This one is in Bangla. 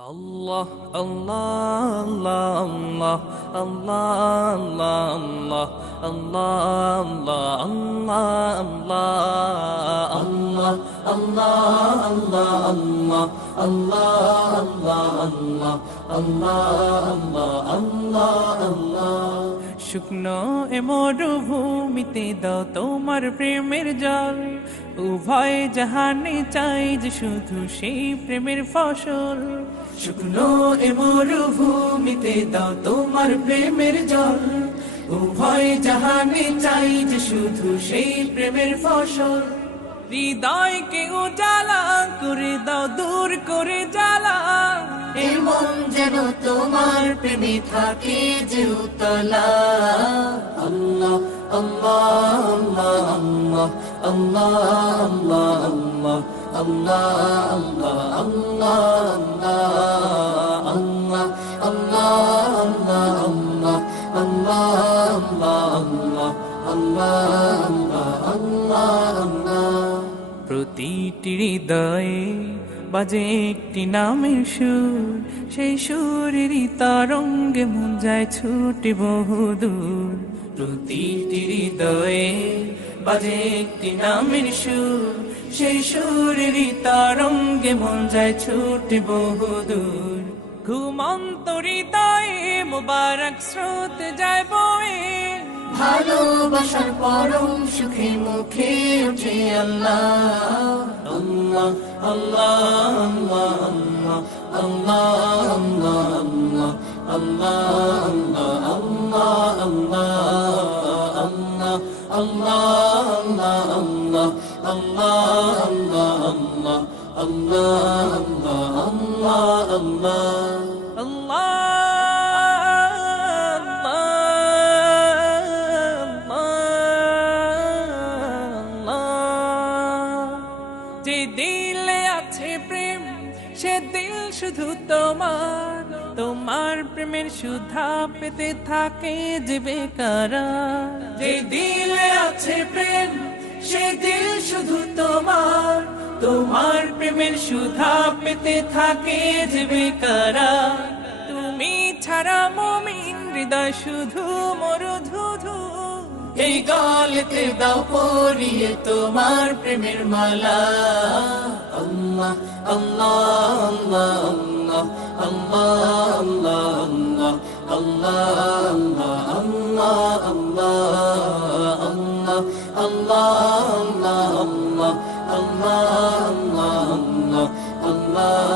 Allah, Allah, Allah, Allah, Allah, Allah, Allah, Allah, Allah, Allah, Allah, Allah, Allah, Allah, Allah. শুকনো এ মরুভূমিতে দাও তোমার প্রেমের জল, উভয় জাহানে চাই যে শুধু সেই প্রেমের ফসল। শুকনো এ মরুভূমিতে দাও তোমার প্রেমের জল, উভয় জাহানে চাই যে শুধু সেই প্রেমের ফসল। হৃদয়কে উজালা করে দাও, দূর করে জ্বালা, এমন যেন তোমার প্রেমে থাকে যে উতলা। আল্লাহ, আল্লাহ, আল্লাহ, আল্লাহ, আল্লাহ, আল্লাহ, আল্লাহ, আল্লাহ, আল্লাহ, আল্লাহ। প্রতিটি হৃদয়ে বাজে একটি নামের সুর, সেই সুরেরই তরঙ্গে মন যায় ছুটে বহুদূর। প্রতিটি হৃদয়ে বাজে একটি নামের সুর, সেই সুরেরই তরঙ্গে মন যায় ছুটে বহুদূর। ঘুমন্ত হৃদয়ে মুবারক স্রোত যায় বয়ে, ভালোবাসার পরম সুখে মুখে উঠে আল্লাহ। আল্লাহ, আল্লাহ, আল্লাহ, আল্লাহ, আল্লাহ, আল্লাহ, যে দিলে আছে প্রেম সে দিল শুধু তোমার, তোমার প্রেমের সুধা পেতে থাকে যে বেকারার। যে দিলে আছে প্রেম সে দিল শুধু তোমার, তোমার প্রেমের সুধা পেতে থাকে যে বেকারার। তুমি ছাড়া মুমিন হৃদয় শুধু মরুধুধু, এই গলেতে দাও পরিয়ে তোমার প্রেমের মালা। আল্লাহ, আল্লাহ, আল্লাহ, আল্লাহ, আল্লাহ, আল্লাহ, আল্লাহ, আল্লাহ, আল্লাহ, আল্লাহ, আল্লাহ, আল্লাহ, আল্লাহ, আল্লাহ, আল্লাহ, আল্লাহ।